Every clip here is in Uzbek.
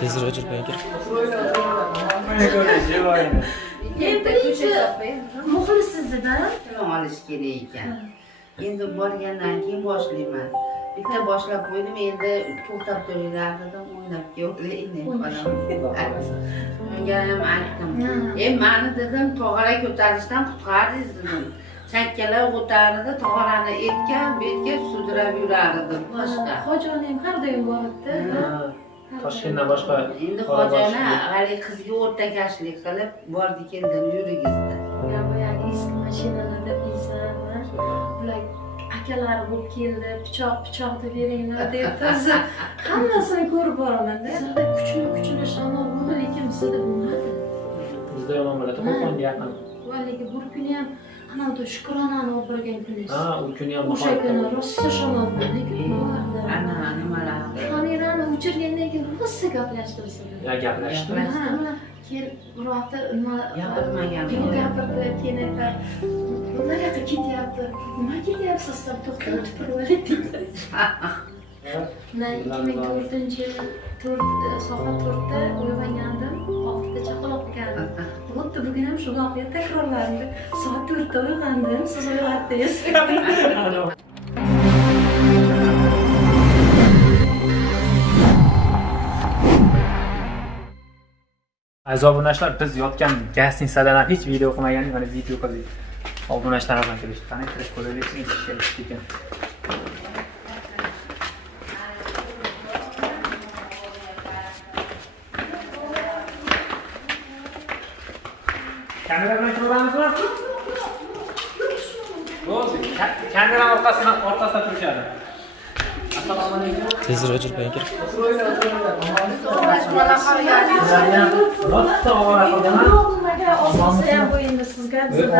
Tezroq o'chirmay aka. Birinchi muxlis sizdan olish kerak ekan. Endi borgandan keyin boshlayman. Bitta boshlab qo'ydim, endi to'xtab turinglar dedim, o'ynab kelaylik xolam. Unga ham aytdim. Mani dedim, tog'ara ko'tarishdan qutqardingiz dedim. Chakkalar ko'tardi, tog'arani etgan, betga sudrab yurardi boshqa. Hojiona ham har doim boribdi. Toshkentdan boshqa Endi Hojiona hali qizga o'rtakashlik qilib bordi keldi yurigizdi. Ya boyagi eski mashinalarda bizlarni ular akalari bo'lib keldi, pichoq deb beringlar deb to'zi hammasini ko'rib boraman-da. Sizda kuchli shamol bo'ldi, lekin bizda bo'lmadi. Bizda yomon bo'ladi, qo'qonga yaqin. Lekin bir kuni ham anavda Shukronani olib borgan kuningiz. Ha, u kuni ham o'sha kuni rosa shamol bo'ldi, lekin bordi. Ana nimalar. Kamerani o'chirgandan keyin rosa gaplashtirishdi. Ya gaplashdimi? Keyin biroqda nima gapirmagan. Gapirdi, keyin aytdi. Nimaga ketyapti? Nima ketyapsiz? To'xtab turib dedi. Men 2004-yil soat 4da uyg'ongandim, 6da chaqaloq bo'lgandim. Xuddi bugun ham shu voqea takrorlandi. Soat 4da uyg'ondim, siz uyg'otdingiz. Aziz obunachilar, biz yotgan gastinisadan ham hech video qilmagandik, mana video qildik. Obunachilar bilan kelishdi. Qani kirib ko'raylik, kelishdi ekan. Kamera bilan ko'ramizmi? Bo'ldi. Kamera orqasida turishadi. Assalomu alaykum. Tezroq o'chirmay aka.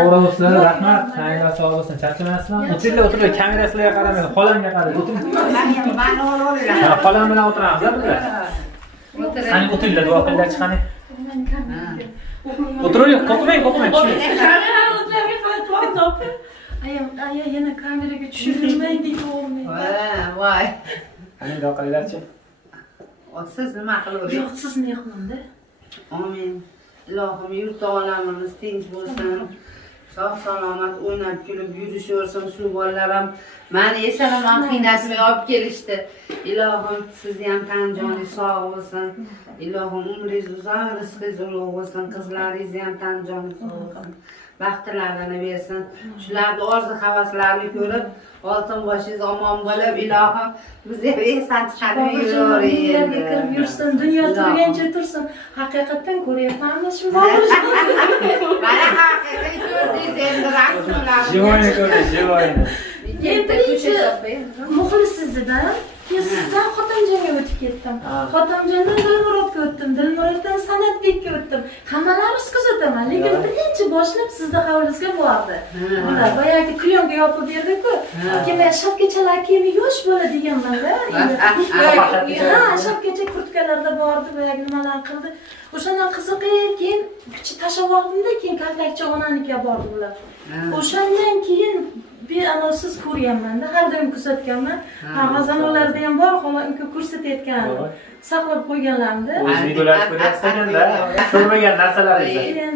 O'g'rosizlar, rahmat. Tayinlar sog' bo'lsin, charchamasizlar. O'tirlar, kamerasiga qaramang, xolamga qarang. O'tiring. Mani olinglar. Xolam bilan o'tiramiz, bizlar. Qani o'tinglar, duo qilinglar chiqani. O'tiring, qo'rqmang, Aya yana kameraga tushirmang deydi o'g'lim. Voy. Qani duo qilinglarchi. Siz nima qilavering? Yo'q, siz mehmonda. Amin. Ilohim yurt olamimiz tinch bo'lsin. Sog' salomat o'ynab kulib yurishaversin. Shu bolalar ham meni esalaman qiynashmay olib kelishdi. Ilohim sizni ham tan joningiz sog' bo'lsin. Ilohim umringiz uzun, rizqingiz ulug' bo'lsin. Qizlaringiz ham tan joningiz sog' bo'lsin. Baxtlarini bersin. Shularni orzu havaslarini ko'rib, oltin boshingiz omon bo'lib, ilohim bizga esdan chiqarib yuravering. Kirib yursin, dunyo turgancha tursin. Haqiqatan ko'ryapmiz shu. Mana haqiqiy ko'rdingiz endi rasullar. Jivoyni ko'ring, jivoyni. Birinchi muxlis sizdan, keyin sizdan Xotinjonga o'tib ketdim. Xotinjondan Dilmurodga o'tdim, Dilmuroddan Sanatbekka o'tdim. Hammalari kuzataman, lekin birinchi boshlab sizda hovlingizga bordi. Ular boyagi kuyovga yopib berdi-ku. Keyin men shapkachalar kiyimi yosh bola deganman-da. Ha, shapkacha kurtkalarda bordi, boyagi nimalar qildi. O'shandan qiziqib, keyin picha tashab oldim-da, keyin kaltakcha onanikiga bordi ular. O'shandan keyin siz ko'rganman-da, har doim kuzatganman. G'azalolarda ham bor, xolamga ko'rsatayotgan. Saqlab qo'yganlar-da. O'z videolarni ko'ryapsizlar-da, ko'rmagan narsalaringizni.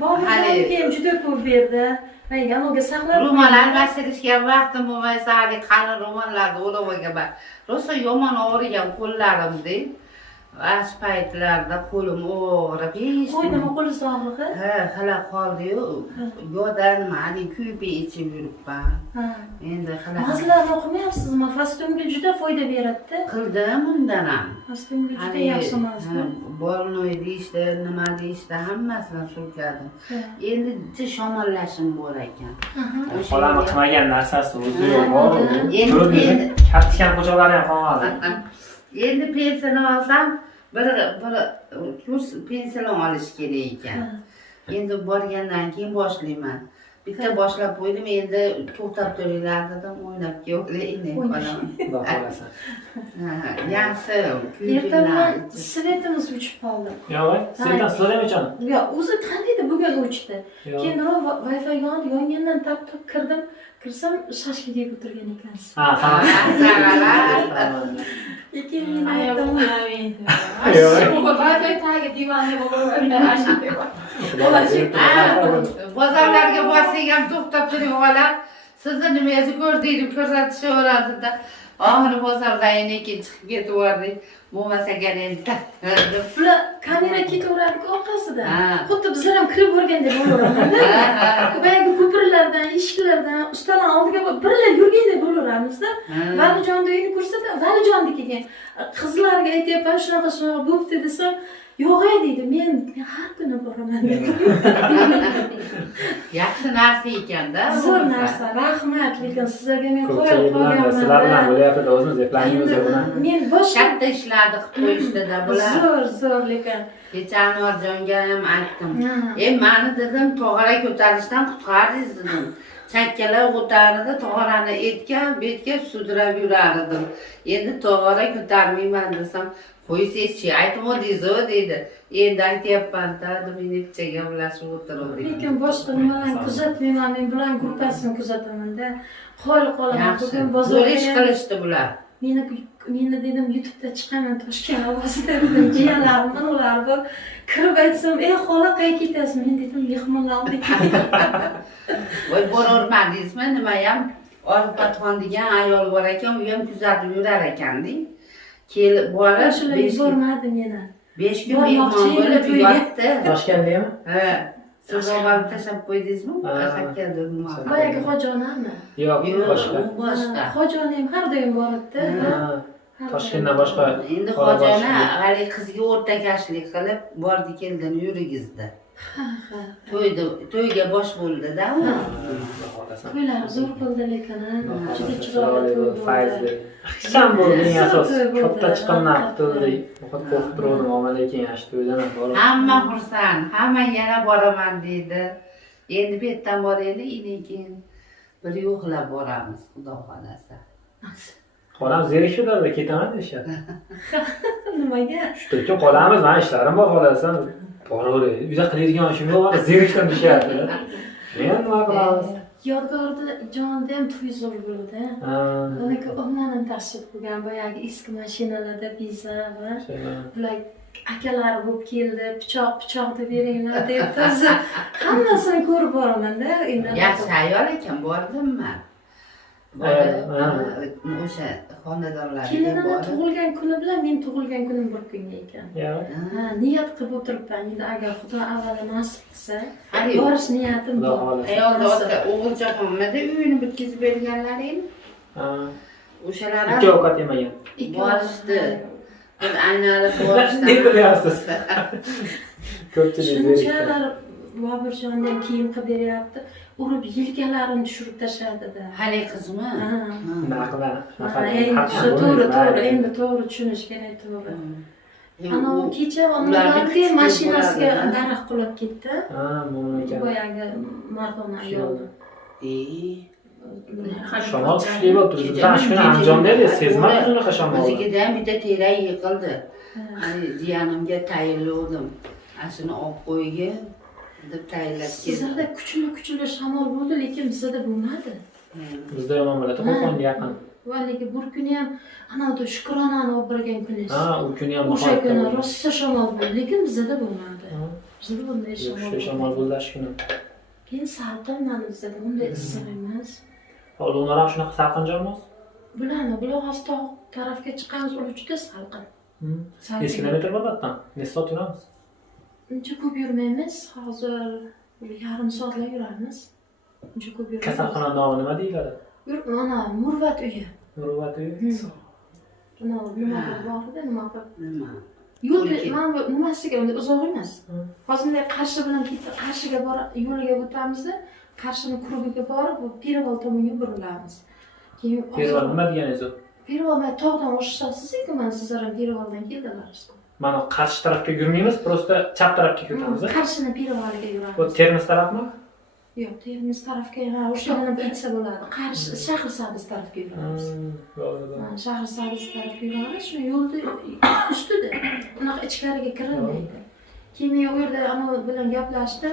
Bobonga ham juda ko'p berdi. Menga anaga saqlab ro'mol almashtirishga vaqtim bo'lmasa, hali qalin ro'mollarni o'lavaga bor. Rosa yomon og'rigan qo'llarimda. Ash paytlarda qo'lim og'rib, hech qo'ydimi qo'lingiz og'rig'i? Ha, hala qoldi-yu. Yo'dan mani kuyib ichib yuribman. Endi hala. Mazlarni o'qimayapsizmi? Fastumga juda foyda beradi-da. Qildim undan ham. Fastumga juda yaxshi mazda. Bolnoy deyishdi, nima deyishdi, hammasini surkadim. Endi tish shamollashim bor ekan. Xolamni qilmagan narsasi o'zi yo'q. Endi kattikan qo'choqlar ham qolmadi. Endi pensiyani olsam, bir kurs pensiya olish kerak ekan. Endi borgandan keyin boshlayman. Bitta boshlab qo'ydim, endi to'xtab turinglar dedim, o'ynab kelaylik xolam. Xudo xolasa. Yaxshi. Ertaman svetimiz o'chib qoldi. Yo'q, sendan sizlar ham o'chadi. Yo'q, o'zi qandaydi bugun o'chdi. Keyinroq Wi-Fi yongandan tap-tap kirsam shashlik yeb o'tirgan ekansiz. Ha, Lekin men Ayol aytdim. uxlamaydi. Yo'q. Bu barcha tagi divanni bo'lib ashunday bor. Bozorlarga borsak ham to'xtab turing olam. Sizni nimangizni ko'rdingiz ko'rsatishaveradida. Oxiri bozordan keyin chiqib ketvordik. Bo'lmasa endi. Bular kamera ketaveradi orqasida. Ha. Xuddi bizlar ham kirib borgandek bo'laveramanda. Boyagi ko'pirlardan, eshiklardan, ustalar oldiga birga yurgandek bo'laveramizda. Valijon uyini ko'rsatib, Valijonniki qizlarga aytyapman, shunaqa bo'pti desam, yo'q deydi. Men har kuni boraman dedi. Yaxshi narsa ekanda. Zo'r narsa. Rahmat, lekin sizlarga men qo'yib Ko'pchilik bilan qo'yganman. sizlar bilan bo'lyapti, o'zimiz eplaymiz bilan. Men boshqa Katta ishlarni qilib qo'yishdida bular. zo'r lekin. Kecha Anvarjonga ham aytdim. Ha. Mani dedim, tog'ora ko'tarishdan qutqardingiz dedim. Chakkalar o'tardi, tog'orani betga sudrab yurar edim. Endi tog'ora ko'tarmayman desam, qo'ysiz-chi, aytmadingiz-ku deydi. Endi aytyapman-da, meni picha gaplashib o'tirdik. Lekin boshqa nimalarni kuzatmayman, men bularni gruppasini kuzatamanda. Qo'yib qolaman. Yaxshi. Bugun Zo'r bozorga ish qilishdi bular. meni dedim YouTube'da chiqaman Toshkent ovozida dedim. Jiyanlarim, ular bu kirib aytsam, "Ey xola, qayerga ketasiz?" Men dedim, "Mehmonlar oldiga ketaman." Voy borormadingizmi? Nima ham Orifxon degan ayol bor ekan, u ham kuzatib yurar ekan-ding. Kelib borib, Shular bormadim yana. 5 kun mehmon bo'lib yotdi. Toshkentdami? Ha. Siz olib tashlab qo'ydingizmi? Ha. Asakaga nima? Boyagi Xo'jonami? Yo'q, boshqa. U boshqa. Xo'joni ham har doim boribdi. Toshkentdan boshqa. Endi Xojona hali qizga o'rtakashlik qilib bordi keldini yurigizdi. Ha. To'yga bosh bo'ldi-da u. To'ylar zo'r bo'ldi lekin, juda chiroyli to'y bo'ldi. Fayzli. Ixcham bo'ldi, asos. Katta chiqimlar qildi. Faqat qo'rqib turdim, ammo lekin yaxshi to'ydan borib. Hamma xursand, hamma yana boraman deydi. Endi bu yerdan boraylik, keyin bir yo'qlab boramiz, xudo xolasa. Xolam zerikishdi, ketaman deyishadi. Nimaga? Shuning qolamiz, men ishlarim bor xohlasan. Boraver. Uyda qilaydigan ishim yo'q, zerikishdan deyishadi. Men nima qilamiz? Yodgorda jonda ham to'y zo'r bo'ldi. Uniki o'rmondan tashib qo'ygan boyagi eski mashinalarda biza va bular akalari bo'lib keldi, pichoqni beringlar deb to'zi hammasini ko'rib boraman-da. Yaxshi ayol ekan, bordimmi? O'sha xonadonlarga Kelinini borib. tug'ilgan kuni bilan men tug'ilgan kunim bir kunga ekan. Ha, niyat qilib o'tiribman. Endi agar Xudo avvalo nasib qilsa, borish niyatim bor. Ayolda o'g'ilchaqomda uyini bitkazib berganlaring. O'shalar ham Ikki ovqat yemagan. borishdi. Biz aynalib borishdi. Ne qilyapsiz? Ko'pchilik zerikdi. Shunchalar Bobirjondan kiyim qilib beryapti. Urib yelkalarini tushirib tashladi-da. Hali qizmi? Nima qiladi? To'g'ri, endi to'g'ri tushunish kerak, to'g'ri. Ana kecha ularga mashinasiga daraxt qulab ketdi. Boyagi mardona ayol. Shamol kuchli bo'ldi. Bizdan shu kuni Andijonda edi, sezmadim unaqa shamol. O'ziga ham bitta terak yiqildi. Hani jiyanimga tayinladim. Ashuni olib qo'ygin deb tayinlab keldim. Sizlarda kuchli shamol bo'ldi, lekin bizda bo'lmadi. Bizda yomon bo'ladi, Qo'qonga yaqin. Va lekin bir kuni ham anavda Shukronani olib borgan kuningiz. U kuni ham o'sha kuni rosa shamol bo'ldi, lekin bizda bo'lmadi. Bizda bunday shamol bo'ldi shu kuni. Keyin salqin mana bizda bunday issiq emas. Oldinlar ham shunaqa salqin joymas? Bularni buloq tarafga chiqqanimiz ular juda salqin. Necha kilometr bo'laddan? Necha soat yuramiz? Uncha ko'p yurmaymiz, hozir yarim soatlab yuramiz. Uncha ko'p yurmaymiz. Kasalxona nomi nima deyiladi? Mana Murvat uyi. Murvat uyi. Nima bor edi, nima qilib? Nima? Yo'l mana nimasiga unda uzoq emas. Hozir Qarshi bilan Qarshiga yo'lga o'tamizda, Qarshini krugiga borib, Perevol tomonga burilamiz. Keyin Perevol nima deganingiz u? Perevol tog'dan oshasiz-ku, mana sizlar ham Perevoldan keldilaringiz. Mana qarshi tarafga yurmaymiz, prosta chap tarafga ketamiz. Qarshini Perevoliga yuramiz. Bu Termiz tarafmi? Yo'q, Termiz tarafga, o'sha bilan ketsa bo'ladi. Qarshi Shahrisabz tarafga yuramiz. Shahrisabz tarafga yuramiz. Shu yo'lda ustida, unaqa ichkariga kirilmaydi. Keyin u yerda ana bilan gaplashdi.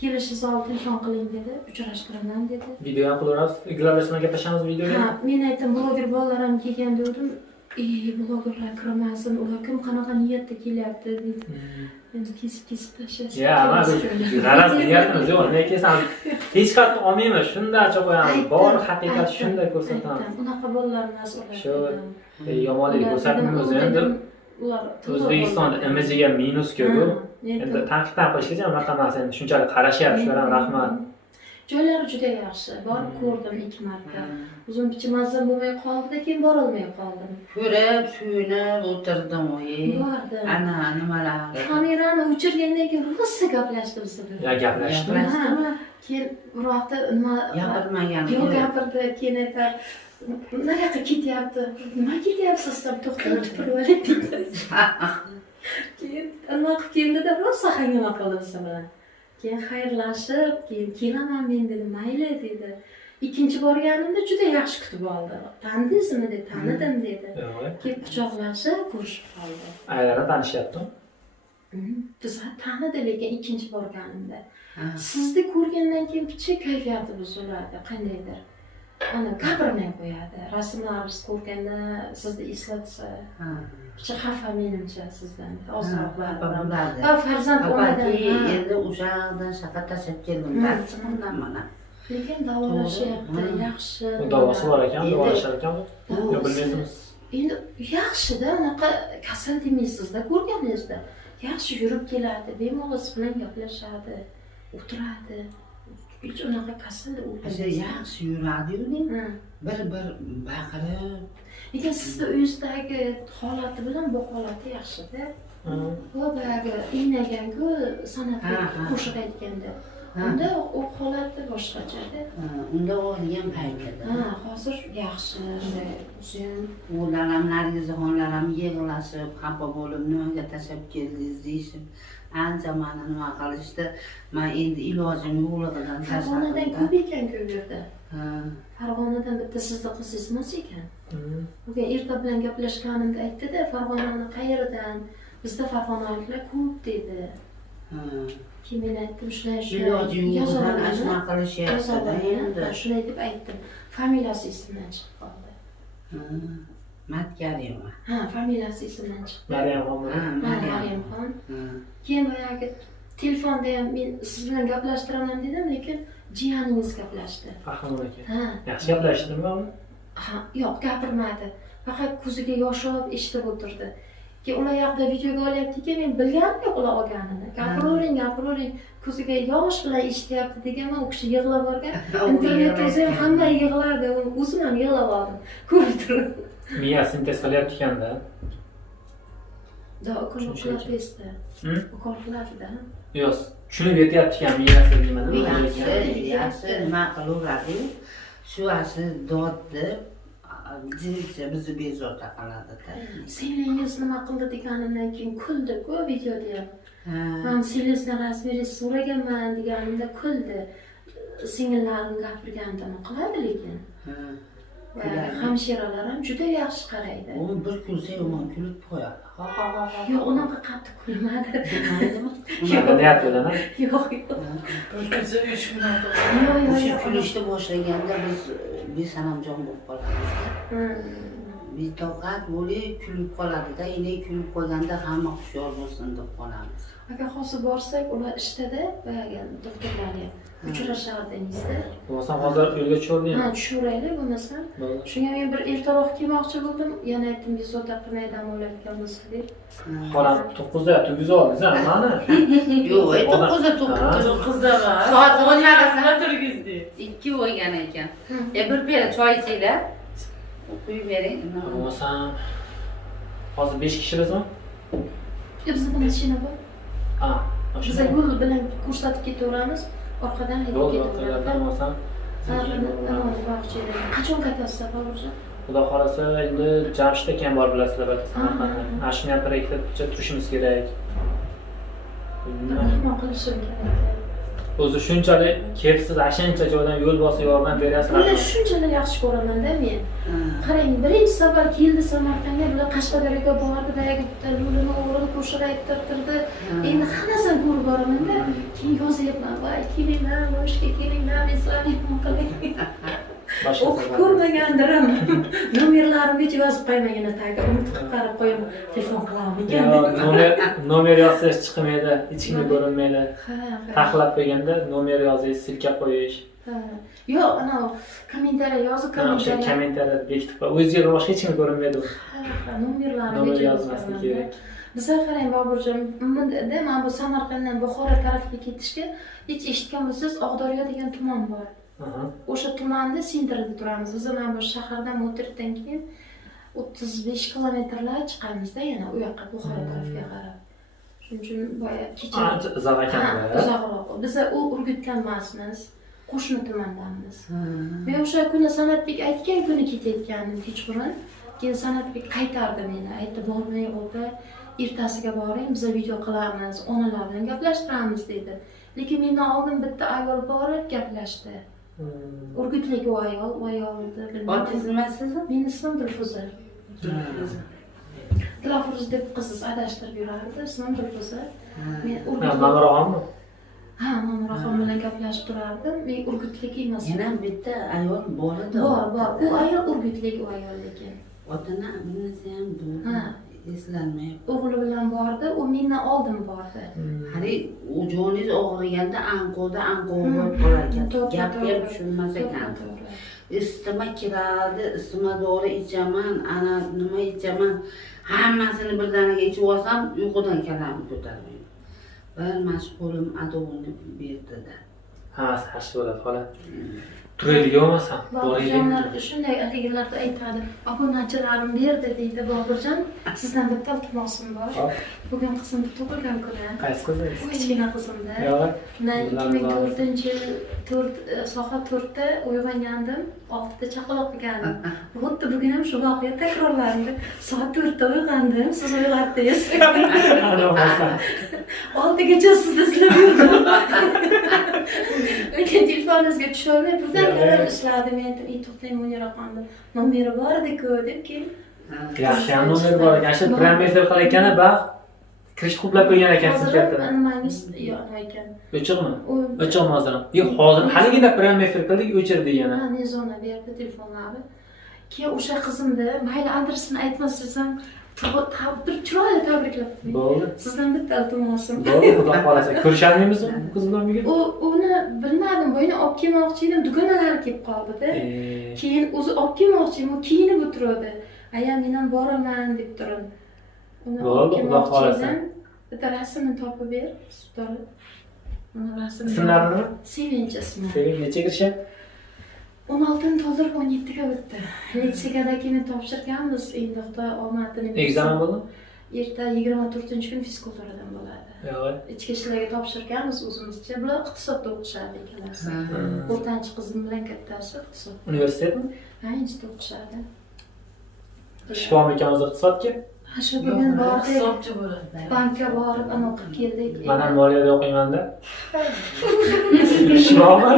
Kelishingiz oldin telefon qiling dedi, uchrashtiraman dedi. Video ham qilaverasiz, iglarlar bilan gaplashamiz videoga. Ha, men aytdim, bloger bolalar ham kelgan dedim. blogerlar kirmasin, ular kim qanaqa niyatda kelyapti deydi. Endi kesib tashlash. Ya, mana bu zaraz niyatimiz yo'q. Nega kelsan? Hech qattiq olmayman. Shundacha qo'yamiz. Bor haqiqat shunday ko'rsatamiz. Unaqa bolalar emas ular. Shu yomonlik ko'rsatmaymiz endi. Ular O'zbekistonda imijiga minus-ku. Endi tanqiddan qilishgacha unaqa emas. Endi shunchalik qarashyapti. Shular ham rahmat. Joylari juda yaxshi. Borib ko'rdim 2 marta. O'zim pichimazza bo'lmay qoldi, keyin bora olmay qoldim. Ko'rib, suyunib o'tirdim. Bordim. Ana nimalar. Kamerani o'chirgandan keyin rosa gaplashdim sizlar. Ya gaplashdimi? Keyin biroqda nima Gapirmagan. yo'q gapirdi, keyin aytar nariyoqqa ketyapti. Nima ketyapsiz deb to'xtatib turib oladi. Keyin nima qilib keldida rosa hangama qildim siz bilan. Keyin xayrlashib, keyin kelaman men dedim, mayli dedi. Ikkinchi borganimda juda yaxshi kutib oldi. Tanidingizmi deb, tanidim dedi. Keyin quchoqlashib ko'rishib qoldi. Ayollar tanishyaptimi? Biz tanidi lekin ikkinchi borganimda. Sizni ko'rgandan keyin picha kayfiyati buziladi, qandaydir. Ana gapirmay qo'yadi. Rasmlaringizni ko'rganda sizni eslatsa, picha xafa menimcha sizdan. Ozroq bo'ladi. Farzand onadan endi o'shadan shaqat tashlab keldim. Barchadan mana. Lekin davolashyapti, yaxshi. Bu davosi bor ekan, davolashar ekanmi? Yo'q, bilmaysizmi? Endi yaxshi-da, unaqa kasal demaysizda ko'rganingizda. Yaxshi yurib keladi, bemalol bilan gaplashadi, o'tiradi. Hech unaqa kasal yaxshi yuradi-yu, bir baqirib. Lekin sizni uyingizdagi holati bilan bu holati yaxshi-da. Bu boyagi iynagan-ku san'atga qo'shiq aytganda. Unda u holati boshqacha-da. Unda o'lgan paytida. Hozir yaxshi. Ular ham Nargizaxonlar ham yig'lashib, xafa bo'lib, nimaga tashlab keldingiz deyishib, ancha meni nima qilishdi. Men endi ilojim yo'qligidan tashladim. Farg'onadan ko'p ekan-ku bu yerda. Farg'onadan bitta sizni qizingiz emas ekan. Bugun erta bilan gaplashganimda aytdi-da, Farg'onani qayerdan? Bizda farg'onaliklar ko'p dedi. Keyin men aytdim, shunday yo'qdan ashma qilishyapti endi. Shunday deb aytdim. Familiyasi esimdan chiqib qoldi. Matkarimova. Familiyasi esimdan chiqdi. Maryamxon. Maryamxon. Keyin boyagi telefonda ham men siz bilan gaplashtiraman dedim, lekin jiyaningiz gaplashdi. Qahramon aka. Yaxshi gaplashdimi? Yo'q, gapirmadi. Faqat ko'ziga yosh olib eshitib o'tirdi. Keyin ular yoqda videoga olyapti-ki, men bilganim yo'q ular olganini. Gapiravering, ko'ziga yosh bilan eshityapti deganman, u kishi yig'lab borgan. Internetda o'zim hamma yig'ladi, o'zim ham yig'lab oldim. Ko'rib turib. Miya sintez qilyapti ekanda. Ukol qilyapti. Ukol qilyapti-da. Yo'q, tushunib yetyapti ekan miyasi deyman. Yaxshi, nima qilaveradi? Shu asli dodni Jiritcha bizni bezovta qiladi-da. Singlingiz nima qildi deganimdan keyin kuldi-ku videoda ham. Men singlisdan rasmingizni so'raganman deganimda kuldi. Singillarim gapirganda qiladi lekin. Hamshiralar ham juda yaxshi qaraydi. U bir kulsa yomon kulib qo'yadi. Yo'q, unaqa qattiq kulmadi. Unaqa deyapti-da. Yo'q. Bir kulsa 3 kun o'tib. O'sha kulishni boshlaganda biz besanamjon bo'lib qolamiz. Biz toqat bo'lib kulib qoladi-da, endi kulib qo'yganda hamma hushyor bo'lsin deb qolamiz. Agar hozir borsak, ular ishda-da, boyagi doktorlar ham uchrashardingizda. Bo'lmasam hozir yo'lga tushirdim. Tushiraylik bo'lmasam. Shunga men bir ertaroq kelmoqchi bo'ldim. Yana aytdim, bezovta qilmaydan o'ylayotgan bo'lsa deb. Xolam 9 da tugiz oldingiz, mana. Yo'q, 9 da soat 10:da turgizdi. 2 bo'lgan ekan. Bir piyola choy ichinglar. Quyib bering. Bo'lmasam hozir 5 kishimisizmi? Bizning mashina bor. Biz yo'l bilan ko'rsatib ketaveramiz. Orqadan haydab ketaveramiz. Qachon qaytasiz Farruxjon? Xudo xolasa endi Jamshid akam bor bilasizlar, Samarqandda. Ashuna proyektda turishimiz kerak. Nima qilishim kerak? O'zi shunchalik kepsiz, ashancha joydan yo'l bosib yordam beryapsizlar. Ular shunchalik yaxshi ko'raman-da men. Qarang, birinchi safar keldi Samarqandga, bular Qashqadaryoga bordi, boyagi bitta yo'lini o'g'rini qo'shiq ayttirdi. Endi hammasini ko'rib boraman-da. Keyin yozyapman, voy, kelinglar, o'shga kelinglar, men sizlarni mehmon qilay. Boshqa o'qib sabab. ko'rmagandirim. Nomerlarimni hech yozib qo'ymagan tagiga. Unutib qarab qo'yaman. Telefon qilaman Yo, nomer yozsangiz chiqmaydi, hech kimga ko'rinmaydi. Taxlab qo'yganda nomer yozingiz, silkab qo'yish. Yo'q, ana kommentariy yozib O'sha kommentariyada bekitib qo'y. O'zingizga boshqa hech kimga ko'rinmaydi. nomerlarimni Nomer hech yozmaslik kerak. Bizlar qarang Boburjon, men bu Samarqanddan Buxoro tarafiga ketishga hech eshitgan bo'lsangiz, Oqdaryo degan tuman bor. O'sha tumanda sentrda turamiz. Biz mana bu shahardan o'tirishdan keyin 35 kilometrlar chiqamizda yana u yoqqa Buxoro tarafiga qarab. Shuning uchun boya kecha uzoq ekan-da. uzoqroq. Biz u Urgutdan emasmiz, qo'shni tumandamiz. Men o'sha kuni Sanatbek aytgan kuni ketayotgandim kechqurun. Keyin Sanatbek qaytardi meni. Aytdi, "Bormay o'ta, ertasiga boring, biz video qilamiz, onalar bilan gaplashtiramiz" dedi. Lekin mendan oldin bitta ayol borib gaplashdi. Urgutlik u ayolni bilmayman. Otingiz nima sizni? Mening ismim Dilfuza. Dilafruz deb qiziz adashtirib yurardi. Ismim Dilfuza. Men Mamroqmi? Ha, Mamroqom bilan gaplashib turardim. Men urgutlik emas. Yana bitta ayol bor edi. Bor. U ayol urgutlik u ayol lekin. Otini bilmasa ham bu Ha. eslanmayapti. O'g'li bilan bordi, u mendan oldin bordi. Hari joningiz og'riganda anqovda bo'lib qolar ekan. To'g'ri, Gapga ham to'g'ri. tushunmas ekan. To'g'ri. Isitma kiradi, isitma dori ichaman, ana nima ichaman. Hammasini birdaniga ichib olsam, uyqudan kalamni ko'tarmayman. Bir mashg'ulim adovini berdi-da. Hammasi yaxshi bo'ladi, xola. Turaylik olmasam, Boburjonlar shunday haligilarda aytadi. Obunachilarim berdi deydi Boburjon. Sizdan bitta iltimosim bor. Bugun qizim tug'ilgan kuni. Qaysi qizingiz? Kichkina qizimda. Yo'q. Men 2004-yil soat 4da uyg'ongandim, 6da chaqaloq bo'lgandim. Xuddi bugun ham shu voqea takrorlandi. Soat 4da uyg'ondim, siz uyg'otdingiz. Ana bo'lsa. 6gacha sizni izlab yurdim. Lekin telefoningizga tusha olmay, birdan karam ishladim. Men aytdim, "To'xtang, Muniraxonni nomeri bor edi-ku" deb keyin. Yaxshi ham nomer bor ekan. Shu promesor qilayotgani bax kirish qo'plab qo'ygan ekansiz kattadan. Nimangiz yo'q nima ekan? O'chiqmi? O'chiqmi hozir? Yo'q, hozir haligina promesor qildik, o'chirdi yana. Ha, Nezona berdi telefonlari. Keyin o'sha qizimda mayli adresini aytmasangiz ham bir chiroyli tabriklab qo'ying. Bo'ldi. Sizdan bitta iltimosim. Bo'ldi, xudo xolasa. Ko'rishadingizmi qiz bilan bugun? Uni bilmadim, bo'yni olib kelmoqchi edim, dugonalari kelib qoldi-da. Keyin o'zi olib kelmoqchi edim, u kiyinib o'tirdi. "Aya, men ham boraman" deb turib. Bo'ldi, xudo xolasa. Bitta rasmini topib ber, sutari. Uni rasmini. Ismlari nima? Sevinch ismi. Sevinch necha kirishyapti? 16ni to'ldirib 17ga o'tdi. Litseyga keyin topshirganmiz, endi xudo omadini bersin. Ekzamen bo'ldi? Erta 24-kun fizkulturadan bo'ladi. Yo'q. Ichki ishlarga topshirganmiz o'zimizcha. Bular iqtisodda o'qishadi ikkalasi. O'rtanchi qizim bilan kattasi iqtisod. Universitetmi? Ha, institutda o'qishadi. Shifom ekanmiz iqtisodga. Ha, shu bugun bordik. Hisobchi bo'ladi. Bankka borib, ana o'qib keldik. Men ham moliyada o'qiyman-da. Shifommi?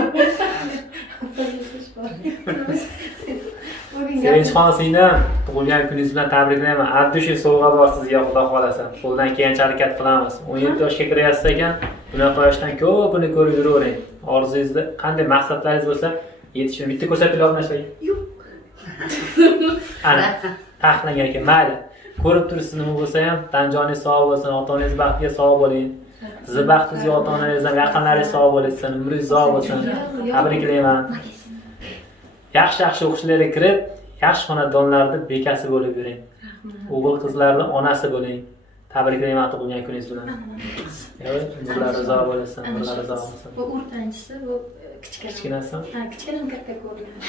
Sevinchxon singlim, tug'ilgan kuningiz bilan tabriklayman. Addushi sovg'a bor sizga, xudo xolasa. Qo'ldan kelgancha harakat qilamiz. 17 yoshga kiryapsiz ekan, bunaqa yoshdan ko'pini ko'rib yuravering. Orzungizni qanday maqsadlaringiz bo'lsa, yetishini bitta ko'rsatib olmaslik. Yo'q. Ana, taxlangan ekan. Mayli. Ko'rib tursiz nima bo'lsa ham, tan joningiz sog' bo'lsin, ota-onangiz baxtiga sog' bo'ling. Sizni baxtingizga ota-onangiz ham, yaqinlaringiz sog' bo'lsin, umringiz uzoq bo'lsin. Tabriklayman. Yaxshi o'qishlarga kirib, yaxshi xonadonlarda bekasi bo'lib yuring. O'g'il qizlarning onasi bo'ling. Tabriklayman tug'ilgan kuningiz bilan. Nurlar rizo bo'lsin, nurlar rizo bo'lsin. Bu o'rtanchisi, bu Kichkinasi? Ha, kichkinam katta ko'rinadi.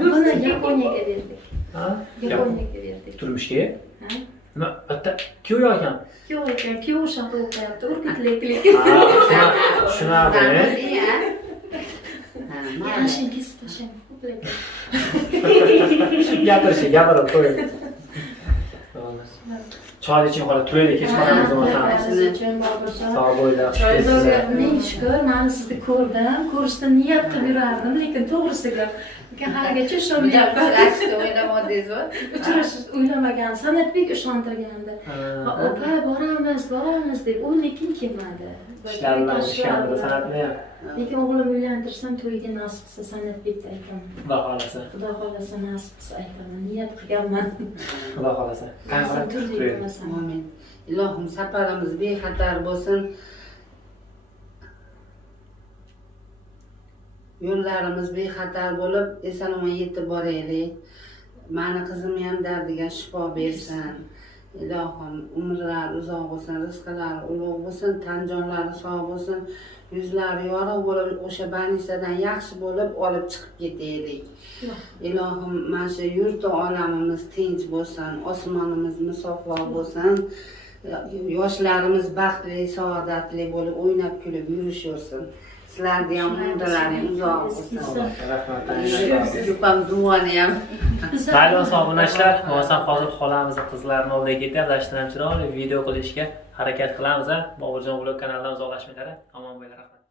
Buni Yaponiyaga berdik. Ha? Yaponiyaga berdik. Turmushga? Ha? Nima, bitta kuyov ekan. Yo'q ekan, kuyov shaxta o'qiyapti, urgutlik. Shunaqa. Yashingiz tashang, Gapirib qo'ying. Choy iching xola, turaylik, kech qolamiz bo'lmasam. Sog' bo'linglar. Ming shukr, men sizni ko'rdim, ko'rishdan niyat qilib yurardim, lekin to'g'risi gap Lekin haligacha Bilan ishonmayapman. uchrashishni o'ylamadingizmi? Uchrashish o'ylamagan, Sanatbek ishontirgandi. Opa, boramiz deb, u lekin kelmadi. Ishlarlar san'atni ham. Lekin o'g'lim uylantirsam to'yiga nasib qilsa Sanatbekni aytaman. Xudo xolasa. Xudo xolasa nasib qilsa aytaman. Niyat qilganman. Xudo xolasa. Qanaqa Turli to'y? bo'lmasam. Amin. Ilohim safarimiz bexatar bo'lsin. Yo'llarimiz bexatar bo'lib, eson-omon yetib boraylik. Mani qizimni ham dardiga shifo bersin. Ilohim umrlar uzoq bo'lsin, rizqlari ulug' bo'lsin, tan jonlari sog' bo'lsin, yuzlari yorug' bo'lib, o'sha banisadan yaxshi bo'lib olib chiqib ketaylik. Ilohim mana shu yurt olamimiz tinch bo'lsin, osmonimiz musaffo bo'lsin. Yoshlarimiz baxtli, saodatli bo'lib, o'ynab kulib yurishaversin. Sizlarni ham umrlaring uzoq bo'lsin. Rahmat. Yupam duoni ham. Mayli osobunashlar, bo'lmasa hozir xolamizni qizlarini oldiga ketyapti, ashtadan chiroyli video qilishga harakat qilamiz. Boburjon vlog kanalidan uzoqlashmanglar. Omon bo'linglar.